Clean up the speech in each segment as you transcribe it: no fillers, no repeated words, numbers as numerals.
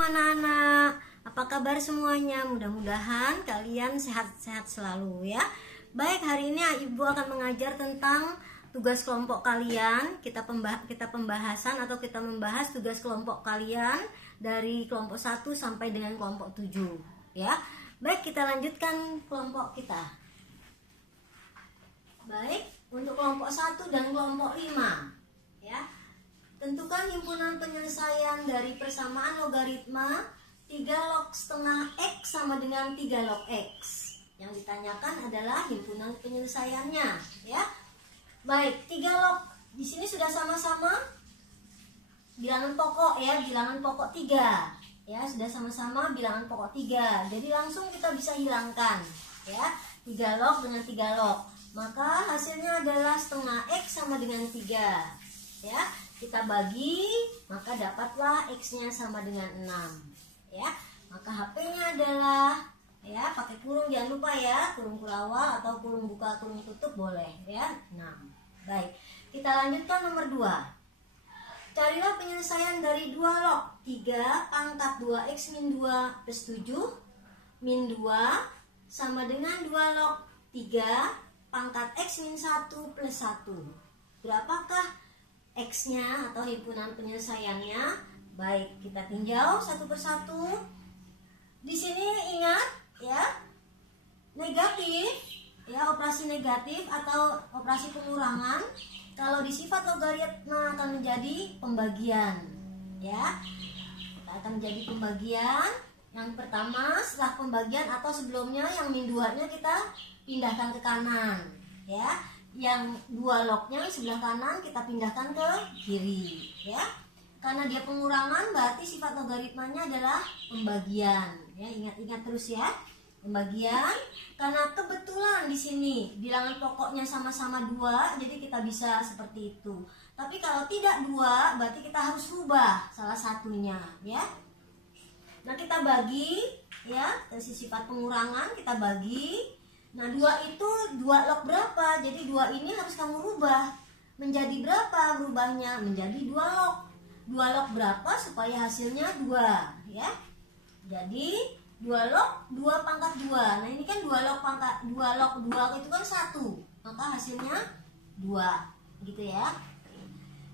Anak-anak, apa kabar semuanya? Mudah-mudahan kalian sehat-sehat selalu ya. Baik, hari ini Ibu akan mengajar tentang tugas kelompok kalian. Kita pembahasan atau kita membahas tugas kelompok kalian dari kelompok 1 sampai dengan kelompok 7 ya. Baik, kita lanjutkan kelompok kita. Baik, untuk kelompok 1 dan kelompok 5 ya. Tentukan himpunan penyelesaian dari persamaan logaritma 3 log setengah X sama dengan 3 log X. Yang ditanyakan adalah himpunan penyelesaiannya ya. Baik, 3 log di sini sudah sama-sama bilangan pokok ya, bilangan pokok 3 ya, sudah sama-sama bilangan pokok 3. Jadi langsung kita bisa hilangkan ya, 3 log dengan 3 log. Maka hasilnya adalah setengah X sama dengan 3 ya. Kita bagi, maka dapatlah X-nya sama dengan 6 ya. Maka HP-nya adalah ya, pakai kurung jangan lupa ya, kurung awal atau kurung buka kurung tutup boleh ya, 6. Baik, kita lanjutkan nomor 2. Carilah penyelesaian dari 2 log 3 pangkat 2X min 2 plus 7 min 2 sama dengan 2 log 3 pangkat X min 1 plus 1. Berapakah X-nya atau himpunan penyelesaiannya? Baik, kita tinjau satu persatu. Di sini ingat ya, negatif ya, operasi negatif atau operasi pengurangan kalau di sifat logaritma akan menjadi pembagian ya. Kita akan menjadi pembagian. Yang pertama setelah pembagian atau sebelumnya yang min 2-nya kita pindahkan ke kanan ya. Yang 2 lognya sebelah kanan kita pindahkan ke kiri ya. Karena dia pengurangan berarti sifat logaritmanya adalah pembagian ya. Ingat-ingat terus ya, pembagian. Karena kebetulan di sini bilangan pokoknya sama-sama 2, jadi kita bisa seperti itu. Tapi kalau tidak 2 berarti kita harus rubah salah satunya ya. Nah, kita bagi ya, dari sifat pengurangan kita bagi. Nah, 2 itu 2 log berapa? Jadi 2 ini harus kamu rubah. Menjadi berapa berubahnya? Menjadi 2 log. 2 log berapa supaya hasilnya 2 ya. Jadi 2 log 2 pangkat 2. Nah, ini kan 2 log pangkat 2 log 2 itu kan 1. Maka hasilnya 2 gitu ya.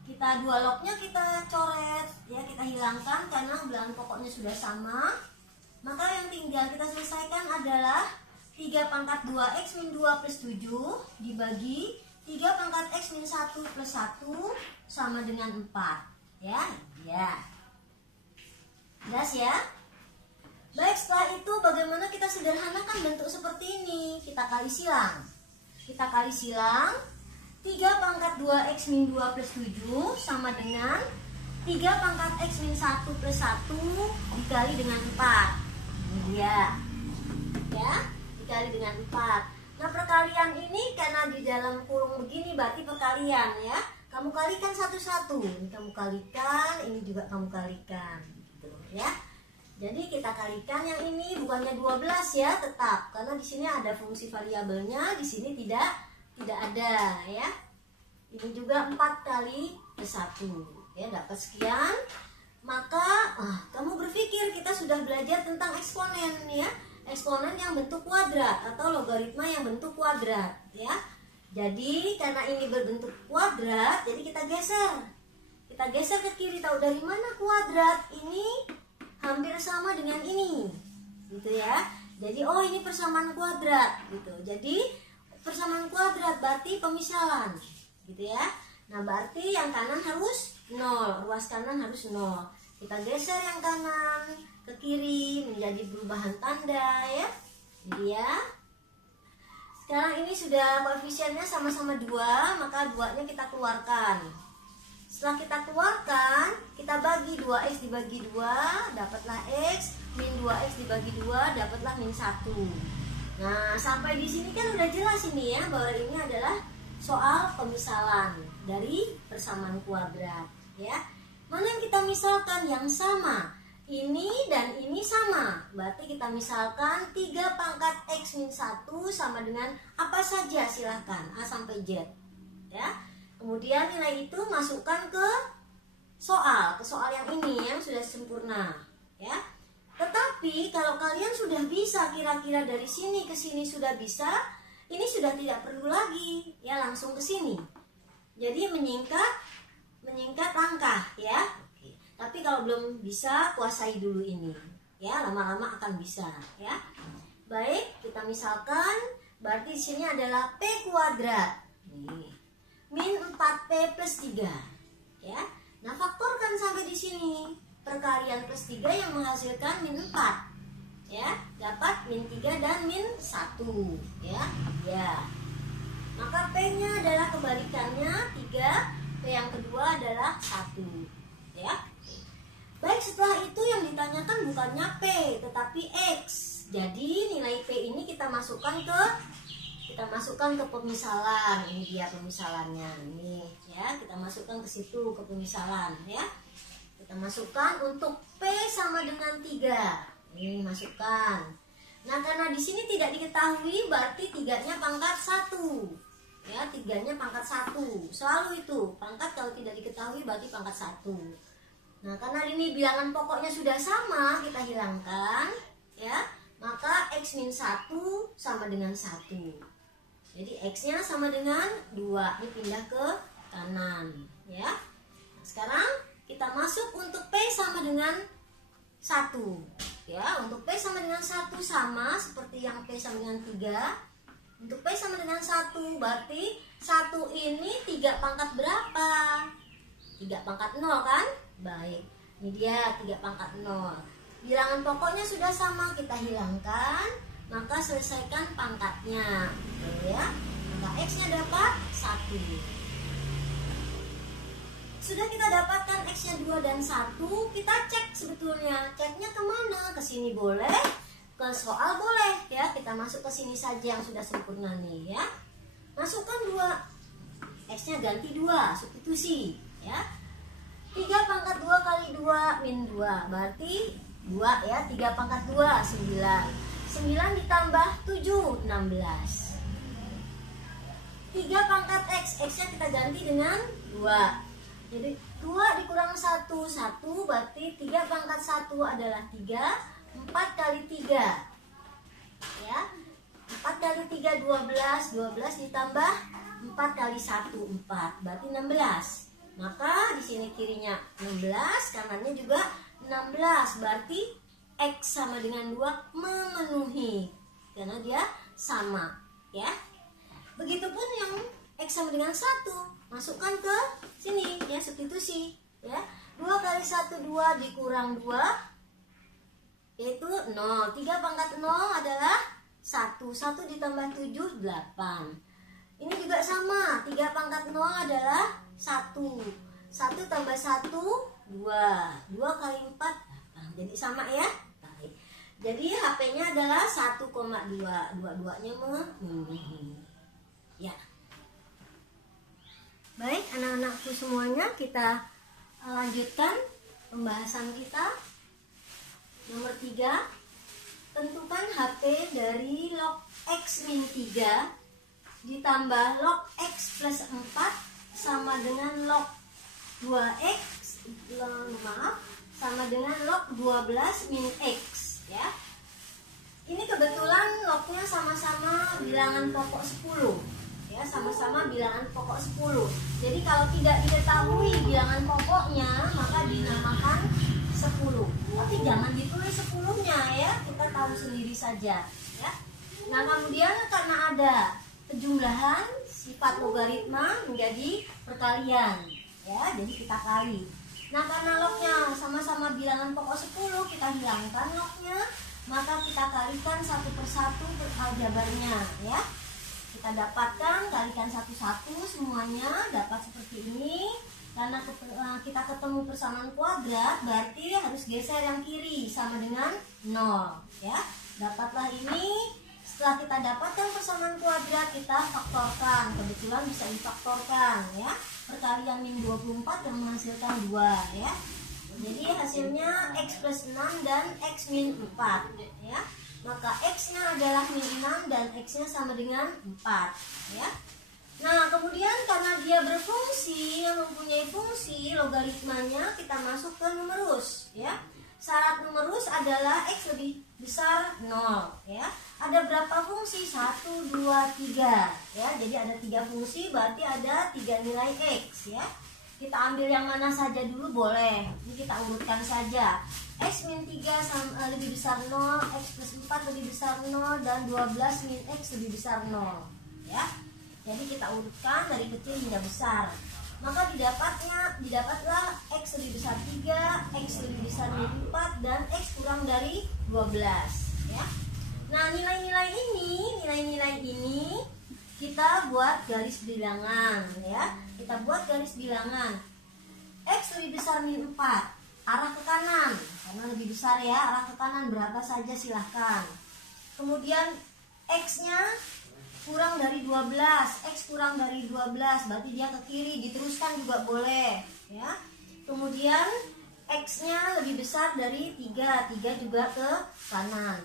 Kita 2 lognya kita coret ya, kita hilangkan karena bilangan pokoknya sudah sama. Maka yang tinggal kita selesaikan adalah 3 pangkat 2X min 2 plus 7 dibagi 3 pangkat X min 1 plus 1 sama dengan 4 ya. Ya, jelas ya. Baik, setelah itu bagaimana kita sederhanakan bentuk seperti ini? Kita kali silang. Kita kali silang 3 pangkat 2X min 2 plus 7 sama dengan 3 pangkat X min 1 plus 1 dikali dengan 4. Ini dia ya, dikali dengan 4. Nah, perkalian ini karena di dalam kurung begini berarti perkalian ya. Kamu kalikan satu-satu. Ini kamu kalikan, ini juga kamu kalikan gitu ya. Jadi kita kalikan yang ini bukannya 12 ya, tetap karena di sini ada fungsi variabelnya, di sini tidak ada ya. Ini juga 4 kali plus 1 ya, dapat sekian. Maka kamu berpikir kita sudah belajar tentang eksponen ya. Eksponen yang bentuk kuadrat atau logaritma yang bentuk kuadrat ya. Jadi karena ini berbentuk kuadrat, jadi kita geser. Kita geser ke kiri. Tahu dari mana kuadrat? Ini hampir sama dengan ini. Gitu ya. Jadi ini persamaan kuadrat gitu. Jadi persamaan kuadrat berarti pemisalan. Gitu ya. Nah, berarti yang kanan harus 0, ruas kanan harus 0. Kita geser yang kanan ke kiri menjadi perubahan tanda ya. Jadi ya. Sekarang ini sudah koefisiennya sama-sama 2, maka 2-nya kita keluarkan. Setelah kita keluarkan, kita bagi 2X dibagi 2, dapatlah X, min 2X dibagi 2, dapatlah min 1. Nah, sampai di sini kan udah jelas ini ya, bahwa ini adalah soal pemisalan dari persamaan kuadrat ya. Mana yang kita misalkan? Yang sama. Ini dan ini sama. Berarti kita misalkan 3 pangkat X min 1 sama dengan apa saja, silahkan A sampai Z ya. Kemudian nilai itu masukkan ke soal yang ini yang sudah sempurna ya. Tetapi kalau kalian sudah bisa kira-kira dari sini ke sini sudah bisa, ini sudah tidak perlu lagi ya, langsung ke sini. Jadi menyingkat langkah ya. Tapi kalau belum bisa, kuasai dulu ini ya, lama-lama akan bisa ya. Baik, kita misalkan berarti di sini adalah P kuadrat. Nih. Min 4P plus 3 ya. Nah, faktorkan sampai di sini. Perkalian plus 3 yang menghasilkan min 4 ya, dapat min 3 dan min 1 ya. Ya. Maka P-nya adalah kebalikannya 3, P yang kedua adalah 1 ya. Baik, setelah itu yang ditanyakan bukannya P tetapi X. Jadi nilai P ini kita masukkan ke pemisalan. Ini dia pemisalannya ini ya, kita masukkan ke situ ke pemisalan ya. Kita masukkan untuk P sama dengan 3. Ini masukkan. Nah, karena di sini tidak diketahui berarti 3-nya pangkat 1. Ya, 3-nya pangkat 1. Selalu itu. Pangkat kalau tidak diketahui berarti pangkat 1. Nah, karena ini bilangan pokoknya sudah sama, kita hilangkan ya. Maka X min 1 sama dengan 1. Jadi X-nya sama dengan 2. Ini pindah ke kanan ya. Nah, sekarang kita masuk untuk P sama dengan 1 ya. Untuk P sama dengan 1 sama seperti yang P sama dengan 3. Untuk P sama dengan 1 berarti 1 ini 3 pangkat berapa? 3 pangkat 0 kan? Baik, ini dia 3 pangkat 0. Bilangan pokoknya sudah sama, kita hilangkan. Maka selesaikan pangkatnya ya. Maka X-nya dapat 1. Sudah kita dapatkan X-nya 2 dan 1, kita cek sebetulnya. Ceknya kemana? Ke sini boleh, ke soal boleh ya. Kita masuk ke sini saja yang sudah sempurna nih ya. Masukkan 2, X-nya ganti 2, substitusi ya. 3 pangkat 2 kali 2 min 2, berarti 2 ya. 3 pangkat 2, 9. 9 ditambah 7, 16. 3 pangkat X, X-nya kita ganti dengan 2. Jadi 2 dikurang 1, 1 berarti 3 pangkat 1 adalah 3. 4 kali 3 ya. 4 kali 3 12, 12 ditambah 4 kali 1 4, berarti 16. Maka di sini kirinya 16, kanannya juga 16, berarti X sama dengan 2 memenuhi karena dia sama ya. Begitupun yang X sama dengan 1, masukkan ke sini ya, substitusi ya. 2 kali 1 2 dikurang 2 yaitu 0. 3 pangkat 0 adalah 1. 1 ditambah 7 8. Ini juga sama. 3 pangkat 0 adalah 1. 1 tambah 1 2. 2 kali 4 8. Jadi sama ya. Baik. Jadi HP-nya adalah 1,2. Dua-duanya memenuhi. Ya. Baik, anak-anakku semuanya, kita lanjutkan pembahasan kita. Nomor 3, tentukan HP dari log X min 3 ditambah log X plus 4 sama dengan log 2X sama dengan log 12 min X ya. Ini kebetulan lognya sama-sama bilangan pokok 10 ya, sama-sama bilangan pokok 10. Jadi kalau tidak diketahui bilangan pokoknya maka dinamakan 10. Tapi jangan ditulis 10-nya ya, kita tahu sendiri saja ya. Nah, kemudian karena ada penjumlahan sifat logaritma menjadi perkalian ya, jadi kita kali. Nah, karena lognya sama-sama bilangan pokok 10, kita hilangkan lognya, maka kita kalikan satu persatu aljabarnya ya. Kita dapatkan, kalikan satu-satu semuanya dapat seperti ini. Karena kita ketemu persamaan kuadrat, berarti harus geser yang kiri sama dengan 0 ya. Dapatlah ini. Setelah kita dapatkan persamaan kuadrat, kita faktorkan. Kebetulan bisa difaktorkan ya. Perkalian min 24 yang menghasilkan 2 ya. Jadi hasilnya X plus 6 dan X min 4 ya. Maka X-nya adalah min 6 dan X-nya sama dengan 4 ya. Nah, kemudian karena dia berfungsi, mempunyai fungsi logaritmanya, kita masuk ke numerus ya. Syarat numerus adalah X lebih besar 0 ya. Ada berapa fungsi? 1, 2, 3 ya. Jadi ada 3 fungsi, berarti ada 3 nilai X ya. Kita ambil yang mana saja dulu boleh. Ini kita urutkan saja. X min 3 lebih besar 0, X plus 4 lebih besar 0, dan 12 min X lebih besar 0 ya. Jadi kita urutkan dari kecil hingga besar. Maka didapatlah X lebih besar 3, X lebih besar min 4, dan X kurang dari 12 ya. Nah, nilai-nilai ini kita buat garis bilangan ya. Kita buat garis bilangan. X lebih besar min 4, arah ke kanan karena lebih besar ya, arah ke kanan berapa saja silahkan. Kemudian X-nya kurang dari 12, X kurang dari 12 berarti dia ke kiri, diteruskan juga boleh ya. Kemudian X-nya lebih besar dari 3 juga ke kanan.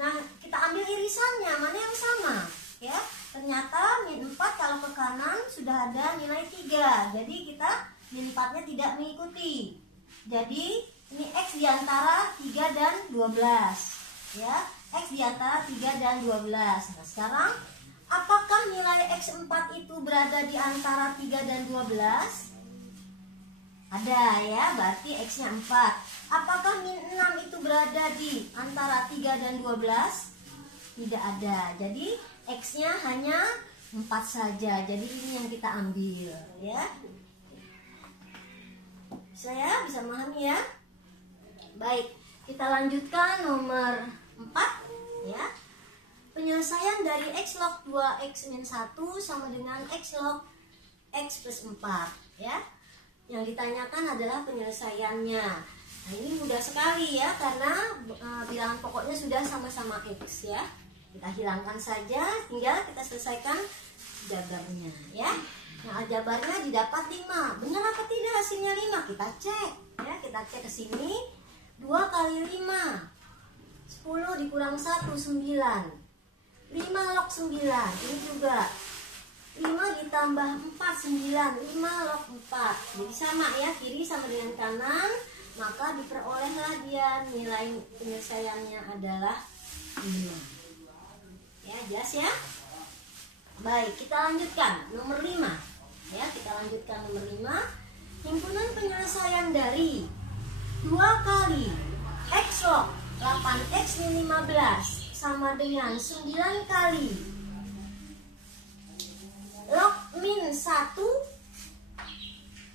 Nah, kita ambil irisannya, mana yang sama ya. Ternyata min 4 kalau ke kanan sudah ada nilai 3, jadi kita min 4 nya tidak mengikuti. Jadi ini X di antara 3 dan 12 ya. X di antara 3 dan 12. Nah, sekarang apakah nilai X4 itu berada di antara 3 dan 12? Ada ya, berarti X-nya 4. Apakah min 6 itu berada di antara 3 dan 12? Tidak ada. Jadi X-nya hanya 4 saja. Jadi ini yang kita ambil ya. Saya bisa memahami ya? Baik, kita lanjutkan nomor 4 ya. Penyelesaian dari X log 2X min 1 sama dengan X log X plus 4 ya. Yang ditanyakan adalah penyelesaiannya. Nah, ini mudah sekali ya, karena bilangan pokoknya sudah sama-sama X ya. Kita hilangkan saja, tinggal kita selesaikan jabarnya ya. Nah, jabarnya didapat 5. Benar apa tidak hasilnya 5? Kita cek ya, kita cek ke sini. 2 kali 5 10 dikurang 1 9. 5 log 9 ini juga 5 ditambah 4 9. 5 log 4. Jadi sama ya, kiri sama dengan kanan. Maka diperolehlah dia nilai penyelesaiannya adalah 5. Ya, jelas ya? Baik, kita lanjutkan nomor 5. Ya, kita lanjutkan nomor 5. Himpunan penyelesaian dari 2 kali X log 8X min 15 sama dengan 9 kali log min 1,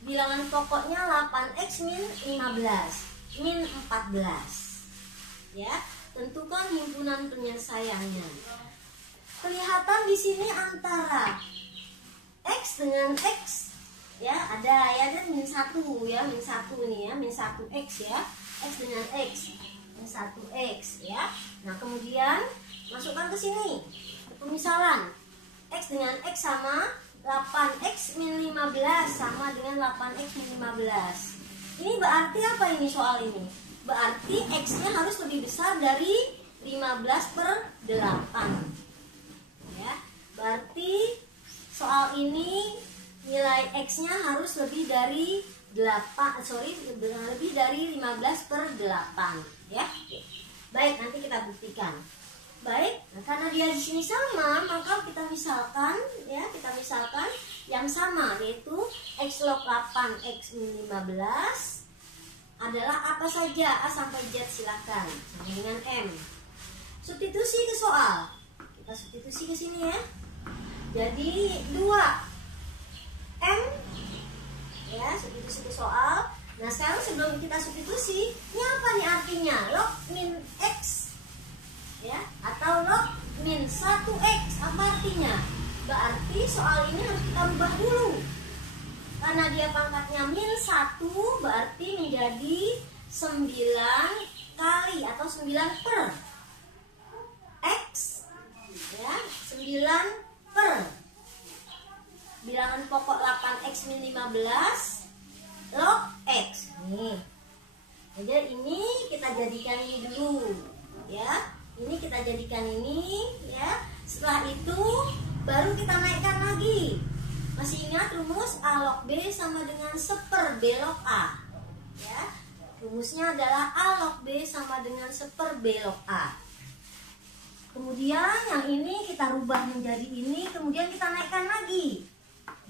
bilangan pokoknya 8X min 15 min 14 ya. Tentukan himpunan penyelesaiannya. Kelihatan di sini antara X dengan X ya, ada ya, dan min 1 ya, min 1 nih ya, min 1X ya. X dengan X, min 1X ya. Nah, kemudian masukkan ke sini pemisalan. X dengan X sama 8X min 15 sama dengan 8X min 15. Ini berarti apa ini soal ini? Berarti X-nya harus lebih besar dari 15/8 ya. Berarti soal ini nilai X-nya harus lebih dari lebih dari 15/8 ya. Baik, nanti kita buktikan. Baik, nah, karena dia di sini sama, maka kita misalkan ya, yang sama, yaitu X log 8X min 15 adalah apa saja, A sampai Z silahkan, sama dengan M. Substitusi ke soal, kita substitusi ke sini ya. Jadi 2M ya, substitusi ke soal. Nah, sekarang sebelum kita substitusi, ini apa nih artinya? Log min X ya, atau log min 1X, apa artinya? Berarti soal ini harus kita rubah dulu. Karena dia pangkatnya min 1, berarti menjadi 9 kali atau 9 per X ya, 9 per bilangan pokok 8X min 15 log X nih. Jadi ini kita jadikan ini dulu ya. Ini kita jadikan ini ya. Setelah itu baru kita naikkan lagi. Masih ingat rumus A log B sama dengan 1/B log A ya. Rumusnya adalah A log B sama dengan 1/B log A. Kemudian yang ini kita rubah menjadi ini, kemudian kita naikkan lagi.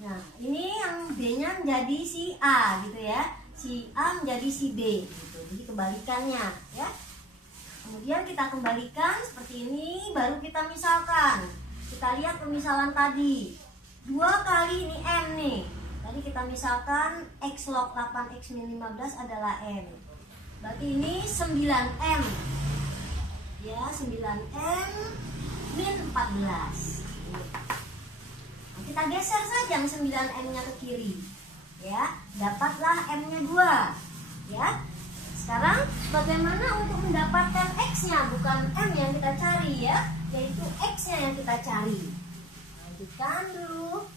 Nah, ini yang B-nya menjadi si A gitu ya. Si A menjadi si B gitu. Jadi kebalikannya ya. Kemudian kita kembalikan seperti ini, baru kita misalkan. Kita lihat pemisalan tadi. 2 kali ini M nih. Tadi kita misalkan X log 8X min 15 adalah M. Berarti ini 9M. Ya, 9M min 14. Nah, kita geser saja yang 9M-nya ke kiri. Ya, dapatlah M-nya 2. Ya. Sekarang bagaimana untuk mendapatkan X-nya? Bukan M yang kita cari ya, yaitu X-nya yang kita cari. Lanjutkan dulu.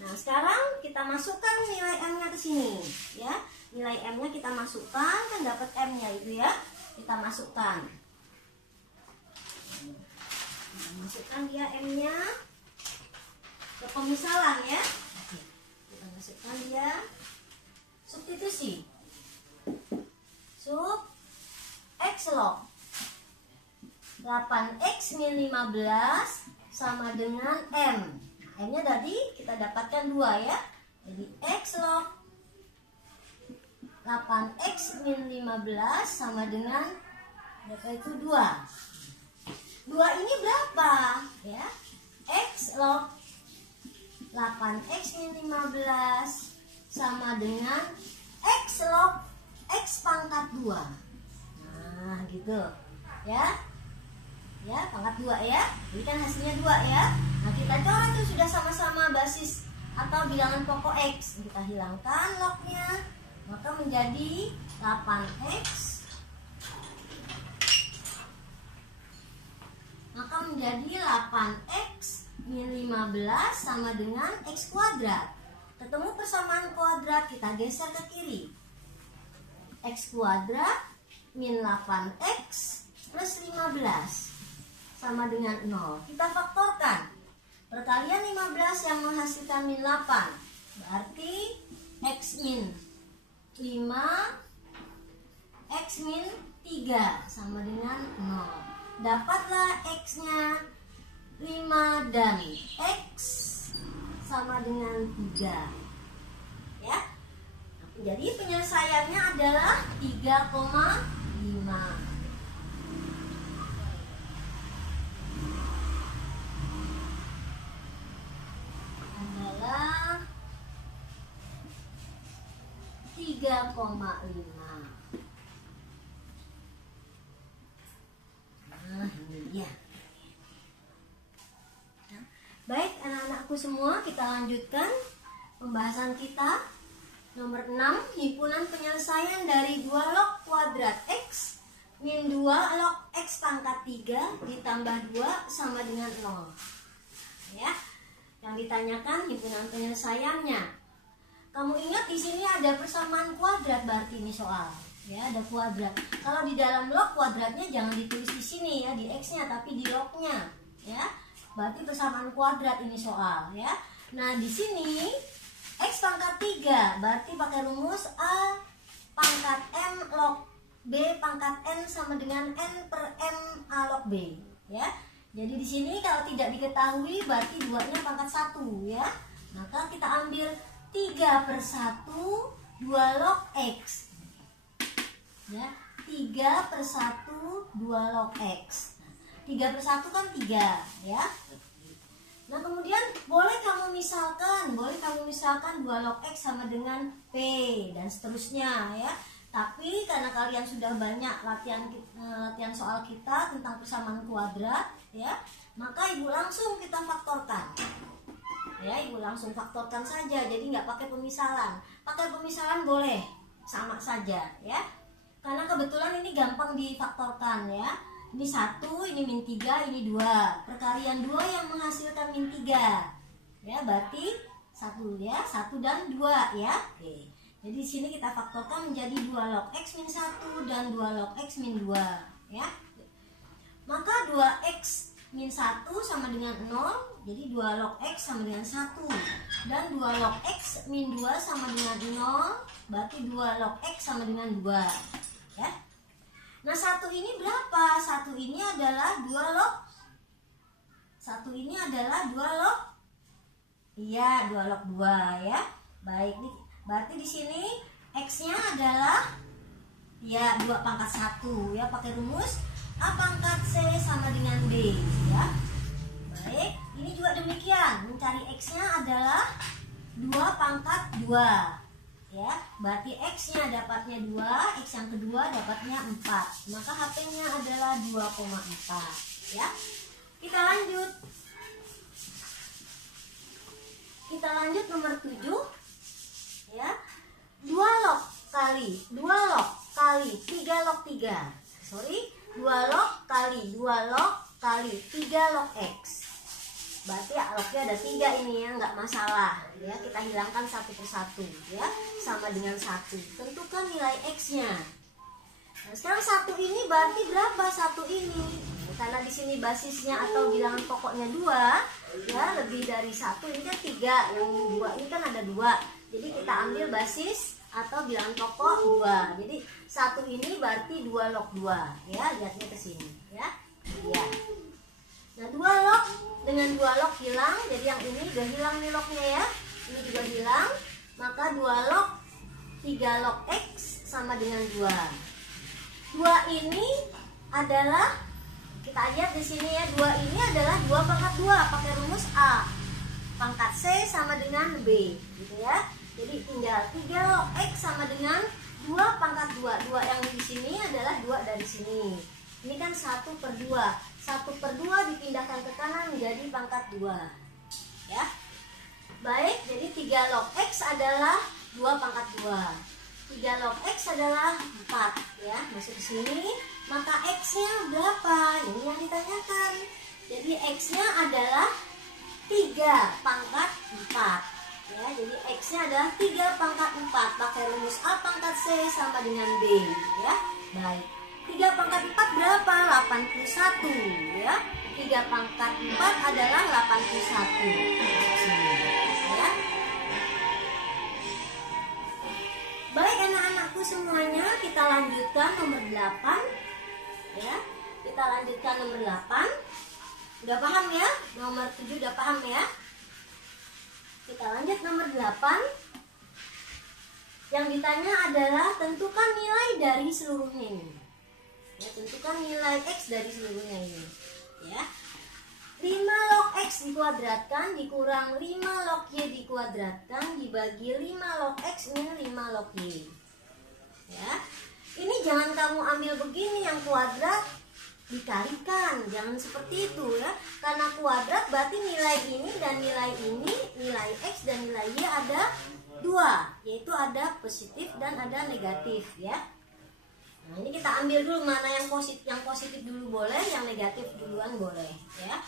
Nah, sekarang kita masukkan nilai M-nya ke sini ya. Nilai M-nya kita masukkan, kan dapat M-nya itu ya. Kita masukkan. Masukkan dia M-nya ke pemisalan ya. Kita masukkan dia substitusi. Sub X log 8X min 15 sama dengan M. M-nya tadi kita dapatkan 2 ya. Jadi X log 8X min 15 sama dengan berapa itu 2. 2 ini berapa? Ya. X log 8X min 15 sama dengan X log X pangkat 2. Nah, gitu. Ya. Ya, pangkat 2 ya. Ini kan hasilnya 2 ya. Nah, kita coret tuh sudah sama-sama basis atau bilangan pokok X. Kita hilangkan lognya, maka menjadi 8X. Maka menjadi 8X min 15 sama dengan X kuadrat. Ketemu persamaan kuadrat, kita geser ke kiri. X kuadrat min 8X plus 15 sama dengan 0. Kita faktorkan. Perkalian 15 yang menghasilkan min 8. Berarti X min 5, X min 3 sama dengan 0. Dapatlah X-nya 5 dan X sama dengan 3. Ya. Jadi penyelesaiannya adalah 3,5. Adalah 3,5. Nah, ini dia. Baik anak-anakku semua, kita lanjutkan pembahasan kita. Nomor 6, himpunan penyelesaian dari 2 log kuadrat X min 2 log X pangkat 3 ditambah 2 sama dengan 0. Ya. Yang ditanyakan himpunan penyelesaiannya. Kamu ingat di sini ada persamaan kuadrat, berarti ini soal. Ya, ada kuadrat. Kalau di dalam log kuadratnya jangan ditulis di sini ya, di X-nya, tapi di lognya. Ya. Berarti persamaan kuadrat ini soal ya. Nah, di sini X pangkat 3, berarti pakai rumus A pangkat M log B pangkat N sama dengan N per M A log B ya. Jadi di sini kalau tidak diketahui berarti 2-nya pangkat 1 ya. Maka kita ambil 3/1 2 log X. Ya, 3/1 2 log X. 3/1 kan 3 ya. Nah, kemudian boleh kamu misalkan 2 log X sama dengan P dan seterusnya ya. Tapi karena kalian sudah banyak latihan soal kita tentang persamaan kuadrat ya, maka ibu langsung kita faktorkan. Ya, ibu langsung faktorkan saja. Jadi nggak pakai pemisalan. Pakai pemisalan boleh, sama saja ya. Karena kebetulan ini gampang difaktorkan ya. Ini 1, ini min 3, ini 2. Perkalian 2 yang menghasilkan min 3. Ya, berarti 1 ya, 1 dan 2 ya. Oke. Jadi di sini kita faktorkan menjadi 2 log X min 1 dan 2 log X min 2 ya. maka 2x min 1 sama dengan 0. Jadi 2 log x sama dengan 1. Dan 2 log x min 2 sama dengan 0. Berarti 2 log x sama dengan 2. Ya. Nah 1 ini berapa? 1 ini adalah 2 log. 1 ini adalah 2 log. Iya, 2 log 2 ya. Baik, berarti di sini x-nya adalah ya 2 pangkat 1 ya, pakai rumus A pangkat C sama dengan B ya. Baik, ini juga demikian. Mencari x-nya adalah 2 pangkat 2 ya. Berarti x-nya dapatnya 2, x yang kedua dapatnya 4. Maka HP-nya adalah 2,4 ya. Kita lanjut. Kita lanjut nomor 7 ya. 2 log kali 3 log 3. Sorry, 2 log kali 2 log kali 3 log x. Berarti ya, lognya ada 3 ini ya, nggak masalah ya. Kita hilangkan satu persatu ya, sama dengan 1. Tentukan nilai x-nya. Nah, sekarang 1 ini berarti berapa 1 ini? Karena di sini basisnya atau bilangan pokoknya 2 ya, lebih dari 1 ini kan 3, yang 2 ini kan ada 2. Jadi kita ambil basis atau bilangan pokok 2. Jadi 1 ini berarti 2 log 2 ya, lihatnya ke sini ya. Ya. Nah 2 log dengan 2 log hilang, jadi yang ini udah hilang nih lognya ya. Ini juga hilang, maka 2 log 3 log x sama dengan 2. 2 ini adalah, kita lihat di sini ya, 2 ini adalah 2 pangkat 2 pakai rumus A pangkat C sama dengan B gitu ya. Jadi tinggal 3 log x sama dengan 2 pangkat 2. 2 yang di sini adalah 2 dari sini. Ini kan 1/2. 1/2 dipindahkan ke kanan menjadi pangkat 2 ya. Baik, jadi 3 log x adalah 2 pangkat 2. 3 log x adalah 4 ya. Masuk ke sini. Maka x-nya berapa? Ini yang ditanyakan. Jadi x-nya adalah 3 pangkat 4 ya. Jadi x-nya adalah 3 pangkat 4 pakai rumus A pangkat C sama dengan B ya. Baik, 3 pangkat 4 berapa? 81 ya. 3 pangkat 4 adalah 81 ya. Baik anak-anakku semuanya, kita lanjutkan nomor 8 ya. Kita lanjutkan nomor 8. Udah paham ya? Nomor 7 udah paham ya? Kita lanjut nomor 8. Yang ditanya adalah tentukan nilai dari seluruhnya ini. Ya, tentukan nilai x dari seluruhnya ini. Ya. 5 log x dikuadratkan dikurang 5 log y dikuadratkan dibagi 5 log x min 5 log y. Ya. Ini jangan kamu ambil begini, yang kuadrat dikalikan, jangan seperti itu ya. Karena kuadrat berarti nilai ini dan nilai ini, nilai x dan nilai y ada 2, yaitu ada positif dan ada negatif ya. Nah, ini kita ambil dulu mana yang positif dulu boleh, yang negatif duluan boleh ya.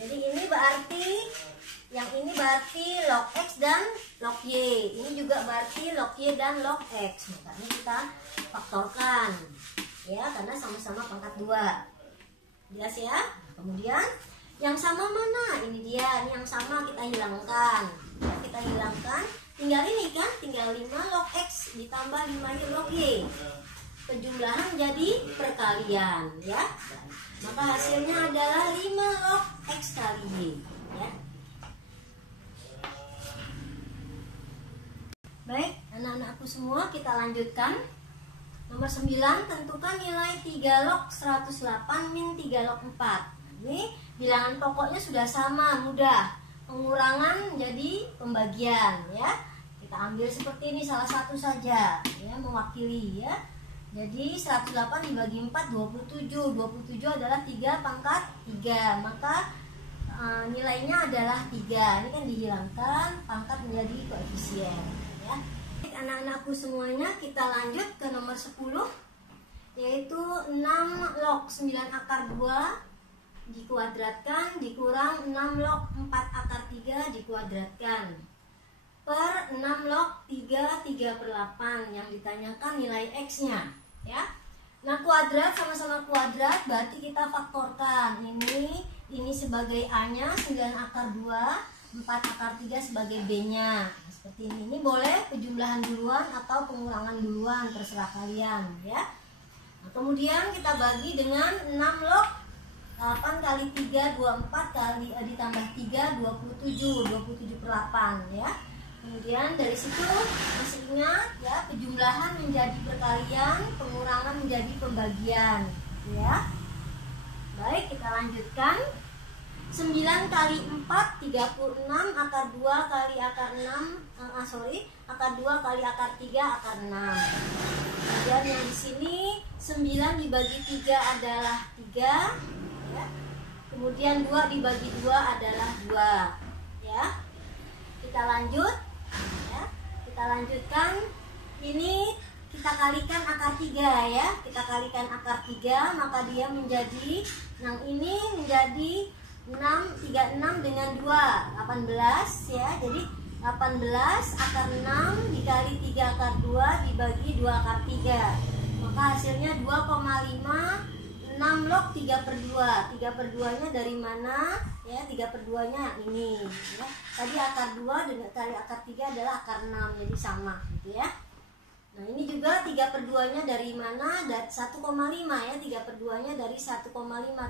Jadi ini berarti, yang ini berarti log x dan log y. Ini juga berarti log y dan log x. Makanya kita faktorkan ya, karena sama-sama pangkat 2. Jelas ya? Kemudian yang sama mana? Ini dia, ini yang sama kita hilangkan. Ya, kita hilangkan. Tinggal ini kan, tinggal 5 log x ditambah 5y log y. Penjumlahan jadi perkalian ya. Maka hasilnya adalah 5 log x kali y ya. Baik, anak-anakku semua, kita lanjutkan. Nomor 9, tentukan nilai 3 log 108 min 3 log 4. Ini bilangan pokoknya sudah sama, mudah. Pengurangan jadi pembagian ya. Kita ambil seperti ini, salah satu saja ya, mewakili ya. Jadi 108 dibagi 4 27. 27 adalah 3 pangkat 3. Maka nilainya adalah 3. Ini kan dihilangkan, pangkat menjadi koefisien ya. Anak-anakku semuanya, kita lanjut ke nomor 10, yaitu 6 log 9 akar 2 dikuadratkan dikurang 6 log 4 akar 3 dikuadratkan per 6 log 3 3/8. Yang ditanyakan nilai x-nya ya. Nah, kuadrat sama-sama kuadrat, berarti kita faktorkan. Ini sebagai A-nya, 9 akar 2, 4 akar 3 sebagai B-nya. Nah, seperti ini. Ini boleh penjumlahan duluan atau pengurangan duluan, terserah kalian ya. Nah, kemudian kita bagi dengan 6 log 8 kali 3, 24 kali ditambah 3, 27 per 8 ya. Kemudian dari situ masih ingat ya, penjumlahan menjadi perkalian, pengurangan menjadi pembagian ya. Baik, kita lanjutkan. 9 kali 4 36 akar 2 kali akar 6 akar 2 kali akar 3 akar 6. Kemudian yang di sini 9 dibagi 3 adalah 3 ya. Kemudian 2 dibagi 2 adalah 2 ya. Kita lanjut ya. Kita lanjutkan. Ini kita kalikan akar 3 ya. Kita kalikan akar 3, maka dia menjadi, yang ini menjadi 36 dengan 2 18 ya. Jadi 18 akar 6 dikali 3 akar 2 dibagi 2 akar 3, maka hasilnya 2,5. 6 log 3 per 2. 3 per 2 nya dari mana ya? 3 per 2 nya ini ya. Tadi akar 2 dengan kali akar 3 adalah akar 6, jadi sama gitu ya. Nah, ini juga 3 per 2 nya dari mana? Dari 1,5 ya. 3 per 2 nya dari 1,5.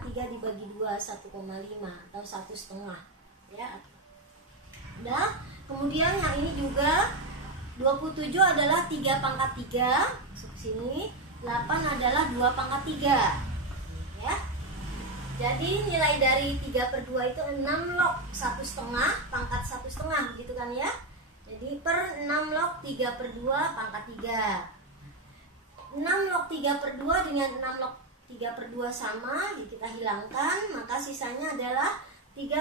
3 dibagi 2 1,5 atau 1,5 ya. Udah. Kemudian yang ini juga 27 adalah 3 pangkat 3, masuk sini. 8 adalah 2 pangkat 3 ya. Jadi nilai dari 3 per 2 itu 6 log 1,5 pangkat 1,5 gitu kan ya. Jadi per 6 log 3 per 2 pangkat 3. 6 log 3 per 2 dengan 6 log 3 per 2 sama, jadi kita hilangkan, maka sisanya adalah 3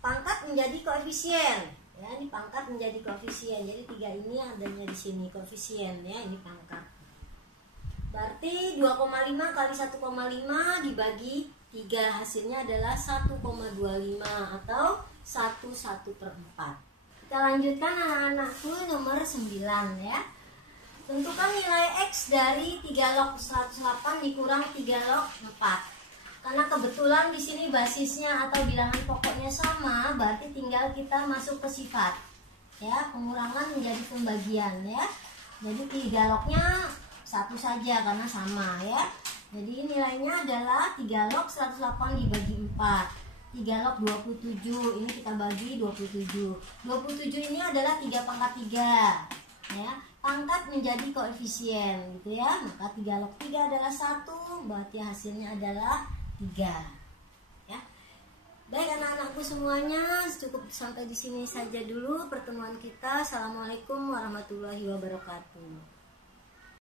pangkat menjadi koefisien ya. Ini pangkat menjadi koefisien, jadi 3 ini adanya di sini koefisien ya, ini pangkat. Berarti 2,5 kali 1,5 dibagi 3, hasilnya adalah 1,25 atau 1/4. Kita lanjutkan anak-anakku, nomor 9 ya. Tentukan nilai X dari 3 log 108 dikurang 3 log 4. Karena kebetulan di sini basisnya atau bilangan pokoknya sama, berarti tinggal kita masuk ke sifat ya, pengurangan menjadi pembagian ya. Jadi 3 lognya satu saja karena sama ya. Jadi nilainya adalah 3 log 108 dibagi 4. 3 log 27, ini kita bagi 27. 27 ini adalah 3 pangkat 3 ya. Pangkat menjadi koefisien gitu ya. Maka 3 log 3 adalah 1, berarti hasilnya adalah 3 ya. Baik anak-anakku semuanya, cukup sampai di sini saja dulu pertemuan kita. Assalamualaikum warahmatullahi wabarakatuh.